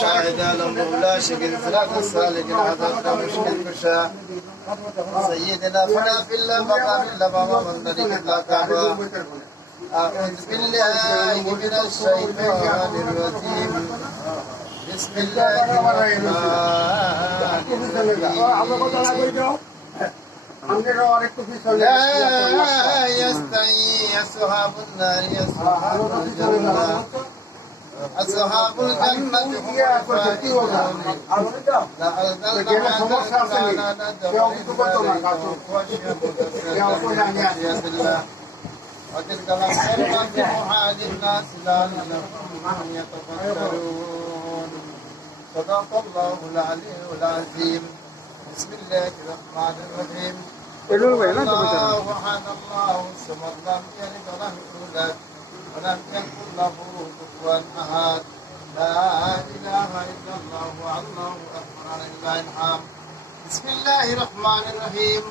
شاهد الأمر لا شكل صراط السالكين هذا مشكل كشا سيدنا فلا في الله بقى في الله بابا من طريق الله كعبة أعوذ بالله من الشيطان الرجيم بسم الله الرحمن الرحيم لا يستوي أصحاب النار أصحاب الجنة هم الفائزون وتلك الأمثال نجمعها للناس لعلهم يتفكرون صدق الله العلي العظيم بسم الله الرحمن الرحيم الله أحد الله الصمد لم يلد ولم يولد ولم يكن له كفوا أحد لا إله إلا الله الله أكبر لله الحمد بسم الله الرحمن الرحيم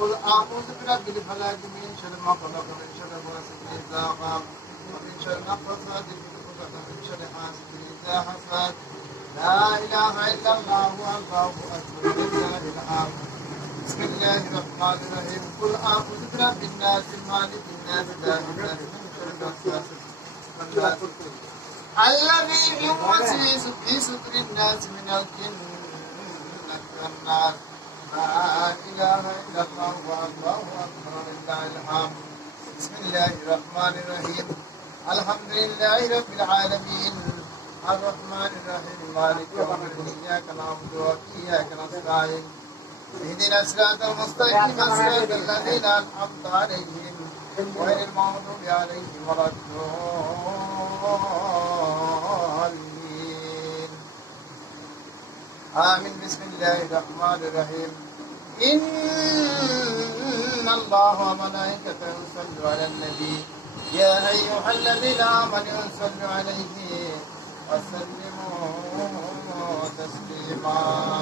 قل أعوذ برب الفلق من شر ما خلق من شر غاسق إذا وقب ومن شر النفاثات في العقد ومن شر حاسد إذا حسد لا إله إلا الله الله أكبر لله الحمد بسم الله الرحمن الرحيم قل أعوذ برب الناس مالك الناس إله الناس من شر الوسواس الخناس الذي يوسوس في صدور الناس من الجنة والناس لا إله إلا الله والله أكبر لله الحمد بسم الله الرحمن الرحيم الحمد لله رب العالمين الرحمن الرحيم مالك يوم الدين إياك نعبد وإياك نستعين اهدنا الصراط المستقيم صراط الذين أنعمت عليهم غير المغضوب عليهم ولا الضالين آمين بسم الله الرحمن الرحيم إن الله وملائكته يصلوا على النبي يا أيها الذين آمنوا صلوا عليه وسلموا تسليما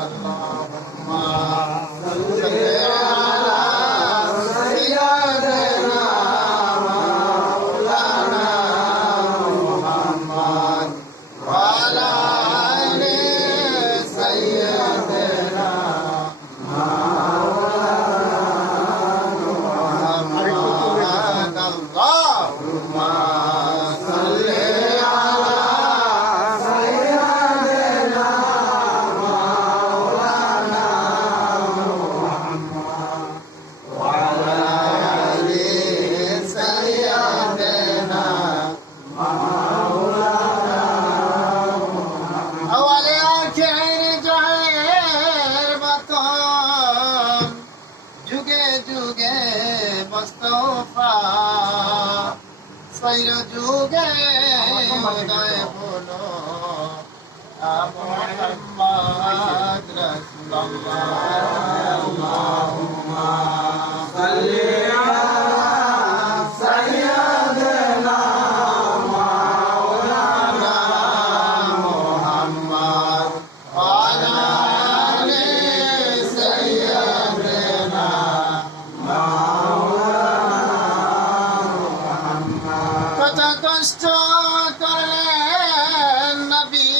اللهم صل على سيدنا مولانا محمد وعلى آل سيدنا محمد اللهم صل على سيدنا مولانا محمد وعلى آل سيدنا مولانا أول آخر جاهر مقام যুগে যুগে মুস্তাফা সৈর যুগে উদয় হলো মুহাম্মদ রাসূলুল্লাহ আল্লাহুম্মা সাল্লি আলা সাইয়্যিদিনা মাওলানা মুহাম্মদ ওয়া আলা আলি সাইয়্যিদিনা কত কষ্ট করলেন নবী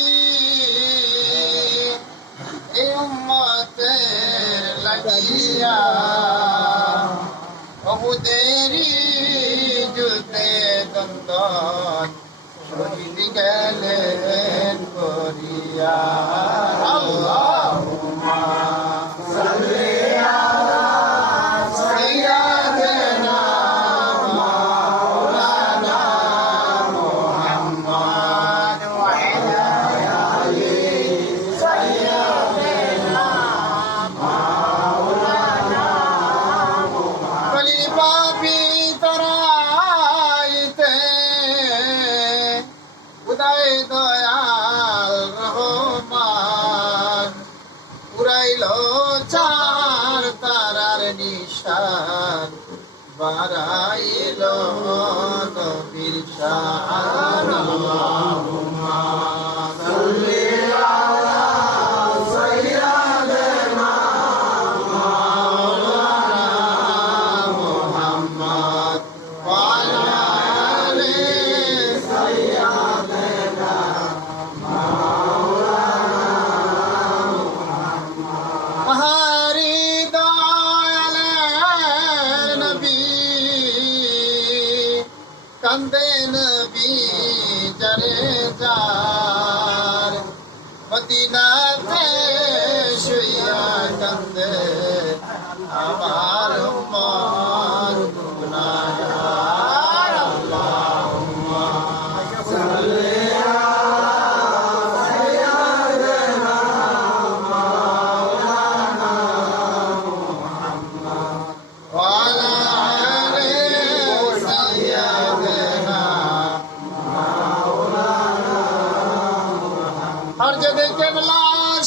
এই উম্মতের লাগিয়া বহুদেরই যুদ্ধে দন্দন শহীদ গেলেন করিয়া আল্লাহুম্মা সাল্লি আলা সাইয়্যিদিনা মাওলানা মুহাম্মদ ওয়া আলা আলি সাইয়্যিদিনা মাওলানা মুহাম্মদ বলি পাপী তরাইতে উদয় দয়াল রহমান উড়াইল চার তারার নিশান বাড়াইল নবীর শান আল্লাহুম্মা সাল্লি আলা সাইয়্যিদিনা মাওলানা মুহাম্মদ ওয়া আলা আলি সাইয়্যিদিনা মাওলানা মদিনাতে শুইয়া কান্দে আমার উম্মত গুনাহগার আল্লাহুম্মা সাল্লি আর যদি কেবলা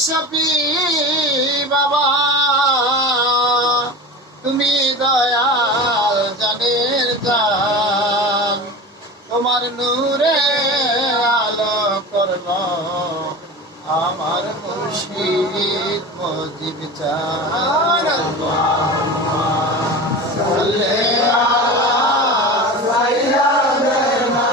শফি বাবা তুমি দয়াল জানের জান তোমার নূরে আলো করল আমার মুর্শিদ মজিব চান আল্লাহুম্মা সাল্লি আলা সাইয়্যিদিনা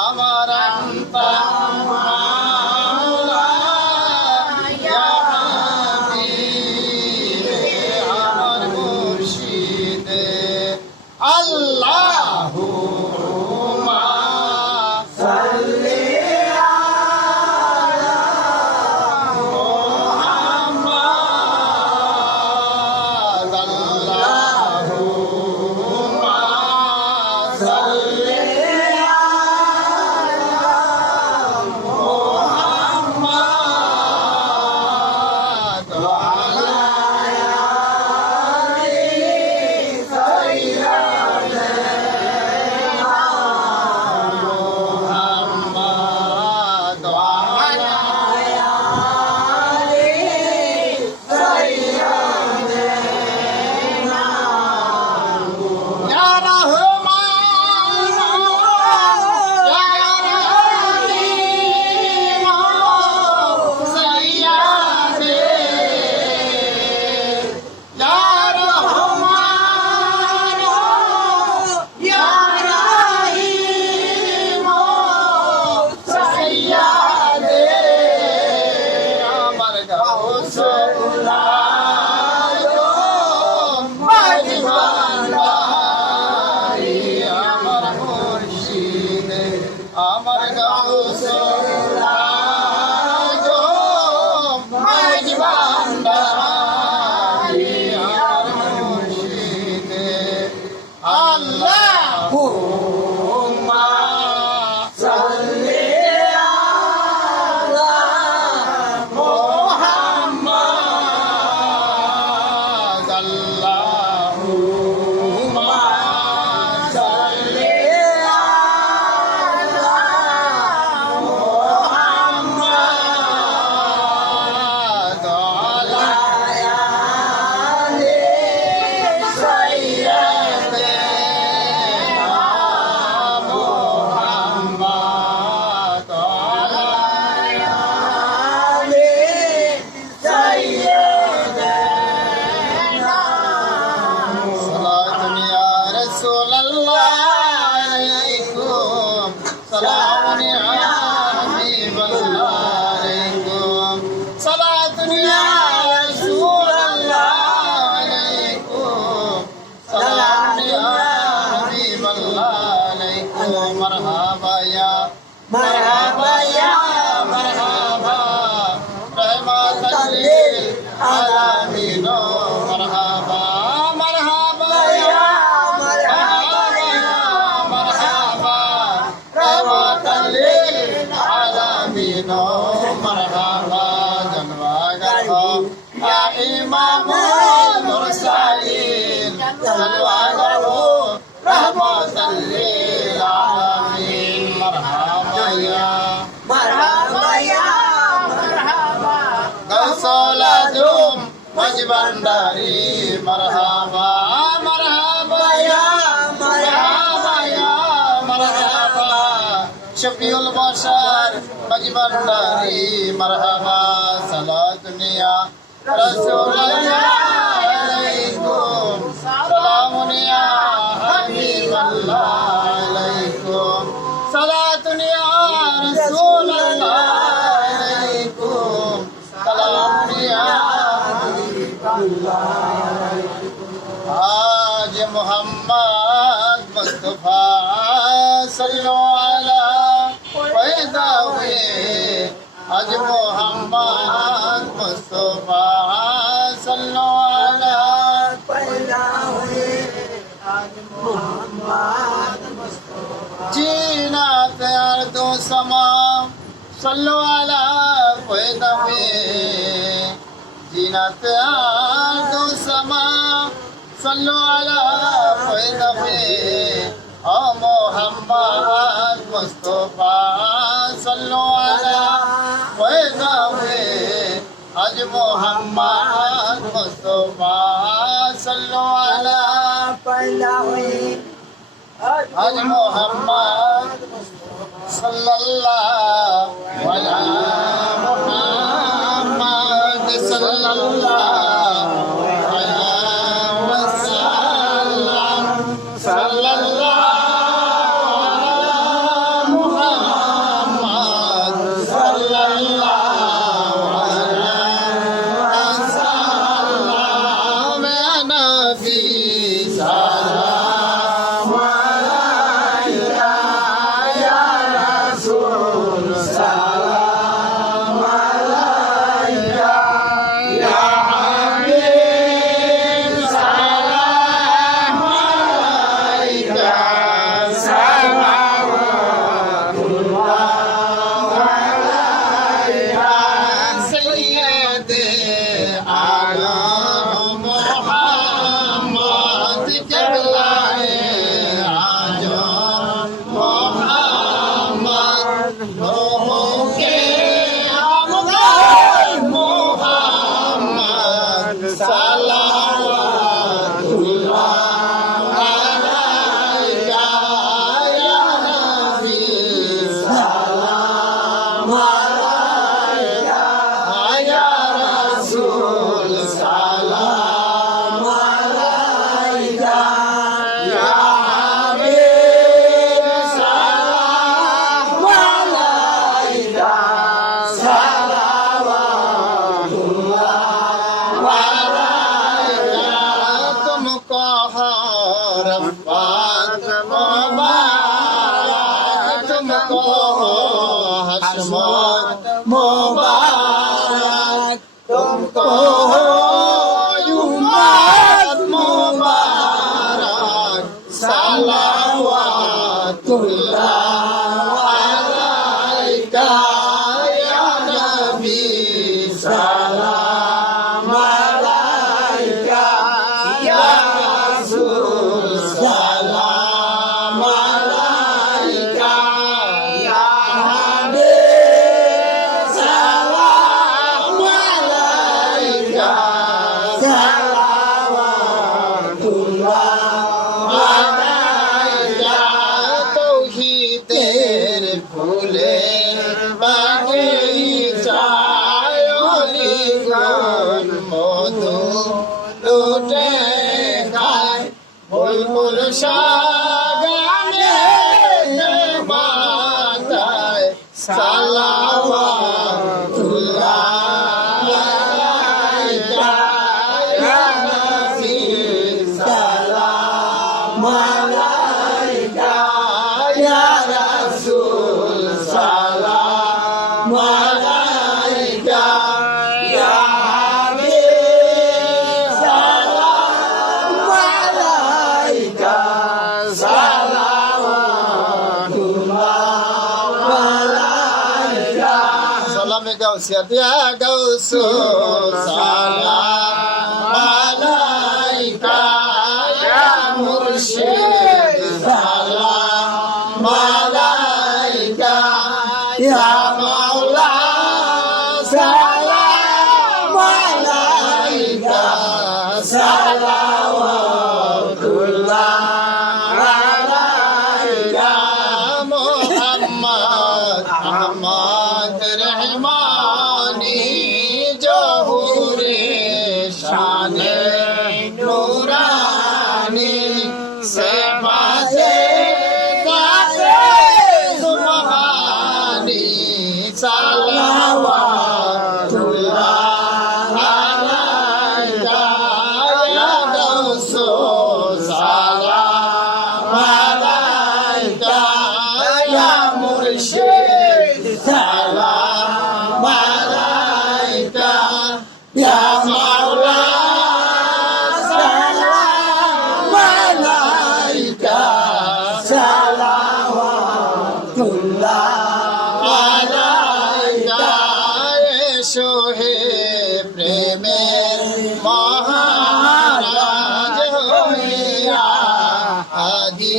আমার গৌসুল আজম মাঝ ভান্ডারী আর মুর্শিদে আল্লাহুম্মা সাল্লি আলা মুহাম্মাদ আল্লাহুম্মা সাল্লি আলা মুহাম্মাদ আলা আলি সাইয়্যিদিনা মুহাম্মাদ আলা আলি সাইয়্যিদিনা সালাতুন ইয়া রাসূলুল্লাহ আলাইকুম সালামুন ইয়া হাবিবাল্লাহ আলাইকুম সালাতুন ইয়া রাসূলুল্লাহ আলাইকুম সালামুন ইয়া হাবিবাল্লাহ আলাইকুম মারহাবা ইয়া মারহাবা রহমাতাল লিল আলামিন মারহাবা মারহাবা ইয়া মারহাবা রহমাতাল লিল আলামিন মারহাবা জলওয়াগার ইয়া ইমামুল মুরসালিন জলওয়াগার রহমাতাল লিল আলামিন মারহাবা ইয়া গৌসুল আজম মাঝ ভান্ডারী মারহাবা মারহাবা ইয়া মারহাবা শফিউল বশর মাঝ ভান্ডারী মারহাবা সালাতুন ইয়া রাসূলুল্লাহ আলাইকুম সালামুন ইয়া হাবিবাল্লাহ আলাইকুম সালাতুন ইয়া রাসূলুল্লাহ আলাইকুম সালামুন ইয়া आज मोहम्मद मुस्तफा सल्लो अला पैदा हुए आज मोहम्मद मुस्तफा सल्लो अला जीना प्यार दो समा सल्लो अला पैदा हुए जीना प्यार दो समा सल्लो अला पैदा हुए ओ मोहम्मद मुस्तफा सल्लो अला पैदा हुए आज मोहम्मद मुस्तफा सल्लो अला पैदा हुए आज मोहम्मद सल्लल्लाहु अला मुहम्मद सल्लल्लाहु अला वसल्लम सल्लल्लाहु अला मुहम्मद सल्लल्लाहु अला वसल्लम या नबी सलाम अलैका या रसूल सलाम कहो हशमत मुबारक तुमको हो उम्मत मुबारक सलावतुल्लाह अलैका या नबी सलाम अलैका या रसूल सलाम अलैका या हबीब सलाम अलैका सलावतुल्लाह अलैका तौहीदेर फूलेर बागीचाয় অলিগণ মধু লুটে খায় বুলবুল শাগানে মাতায় সালাওয়াতুল্লাহ আলাইকা ইয়া নবী সালাম আলাইকা ইয়া রাসূল সালাম আলাইকা ইয়া হাবিব সালাম আলাইকা সালাওয়াতুল্লাহ আলাইকা সালামে গাউসিয়াত ইয়া গাউসু সালাম আলাইকা ইয়া মুরশিদ সালাম আলাইকা ইয়া মাওলা সালাম আলাইকা সালাওয়াতুল্লাহ আলাইকা মুহাম্মদ আহমদ রহমানি জহুরে শানে নুরানি সেবাতে কাছে সুবহানি সালাওয়াতুল্লাহ আলাইকা ইয়া গাউসু সালাম আলাইকা ইয়া মুরশিদ সালাম আলাইকা ইয়া মাওলা সালাম আলাইকা সালাওয়াতুল্লাহ আলাইকা এসো হে প্রেমের মহারাজ হইয়া আদি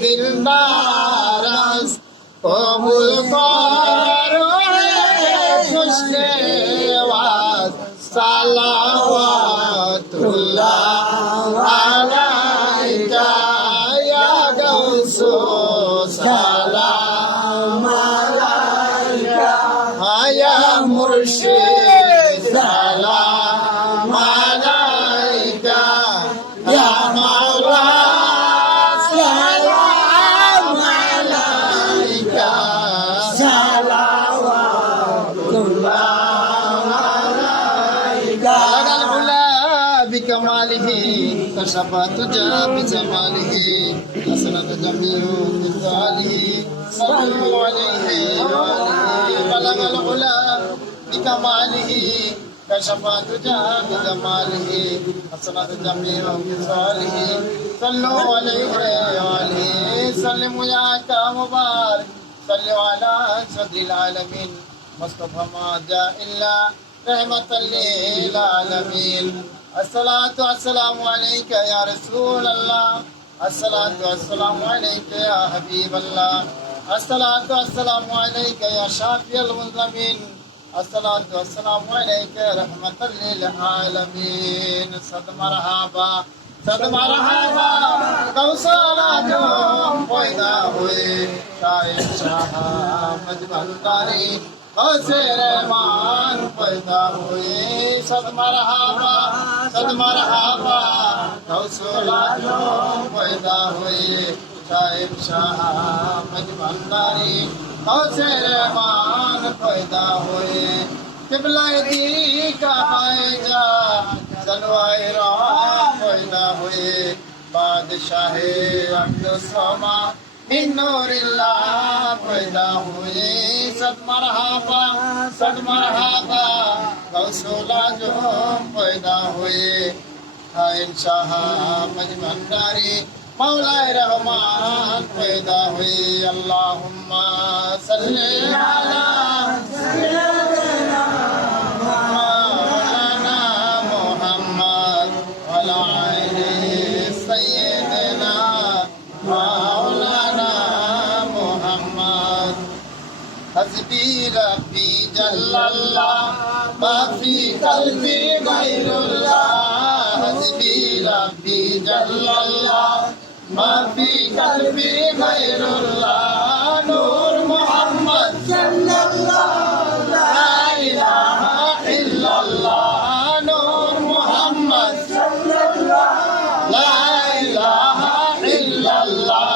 দিলদারাস কবুল করো হে খুশনেওয়াজ সালাওয়াতুল্লাহ আলাইকা ইয়া গাউসু সালাম আলাইকা ইয়া মুরশিদ সালাম আলাইকা ইয়া মাওলা সালাম আলাইকা সালাওয়াতুল্লাহ আলাইকা লাগাল উলা বিকামালিহি কশফাত জা বিজামালিহি আসনাত জামিউ বিজালিহি সাল্লু আলাইহি ওয়া আলিহি লাগাল উলা বিকামালিহি কশফাত জা বিজামালিহি আসনাত জামিউ বিজালিহি সাল্লু আলাইহি ওয়া আলিহি সাল্লিমু ইয়া কা মুবারক সাল্লু আলা সাদরিল আলামিন মুস্তাফা মা জা ইল্লা রাহমাতাল লিল আলামিন الصلاة والسلام عليك يا رسول الله الصلاة والسلام عليك يا حبيب الله الصلاة والسلام عليك يا شافي المظلمين الصلاة والسلام عليك رحمة للعالمين صد مرحبا कौशला जो पैदा हुए शायद शाह मजबंदारी हौसर मान पैदा हुए सद मरहबा कौशला जो पैदा हुए शायद शाह मजबंदारी हौसर मान पैदा हुए किबला दी का जा जलवाए पैदा हुए बादशाह अब्दुल समा नूरिल्लाह पैदा हुए सद मरहबा गौसुल आजम पैदा हुए खाइल शाह मजमंदारी मौलाए रहमान पैदा हुए अल्लाहुम्मा सल्ली अला मौलाना मुहम्मद वला आले सय्यदना मौलाना मुहम्मद हस्बी रब्बी जल्लल्लाह मा फी कल्बी गैरुल्लाह हस्बी रब्बी जल्लल्लाह मा फी कल्बी गैरुल्लाह नूर मुहम्मद सल्लल्लाहु ला इलाहा इल्लल्लाह नूर मुहम्मद सल्लल्लाहु ला इलाहा इल्लल्लाह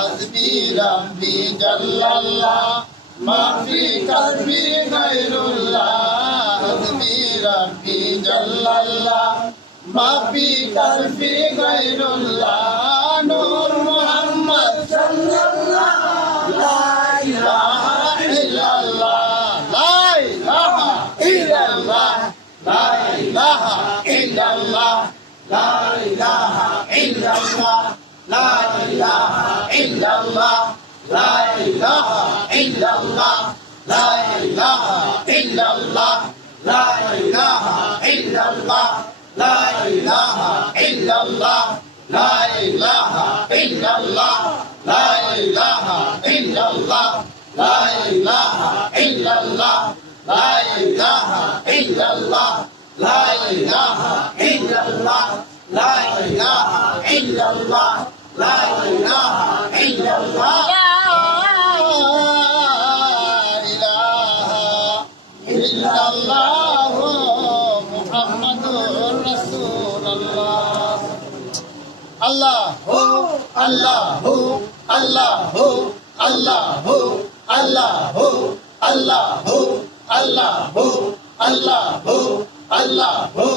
हस्बी रब्बी जल्लल्लाह मा फी कल्बी गैरुल्लाह हस्बी रब्बी जल्लल्लाह मा फी कल्बी गैरुल्लाह नूर मुहम्मद सल्लल्लाहु ला इलाहा इल्लल्लाह ला इलाहा इल्लल्लाह ला इलाहा इल्लल्लाह ला इलाहा इल्लल्लाह ला इलाहा इल्लल्लाह ला इलाहा इल्लल्लाह ला इलाहा इल्लल्लाह ला इलाहा इल्लल्लाह ला इलाहा इल्लल्लाह ला इलाहा इल्लल्लाह ला इलाहा इल्लल्लाह ला इलाहा इल्लल्लाह ला इलाहा इल्लल्लाह ला इलाहा इल्लल्लाह ला इलाहा इल्लल्लाह ला इलाहा इल्लल्लाह इल्लल्लाह मुहम्मदुर रसूलुल्लाह अल्लाहु अल्लाहु अल्लाहु अल्लाहु अल्लाहु अल्लाहु अल्लाहु अल्लाहु अल्लाहु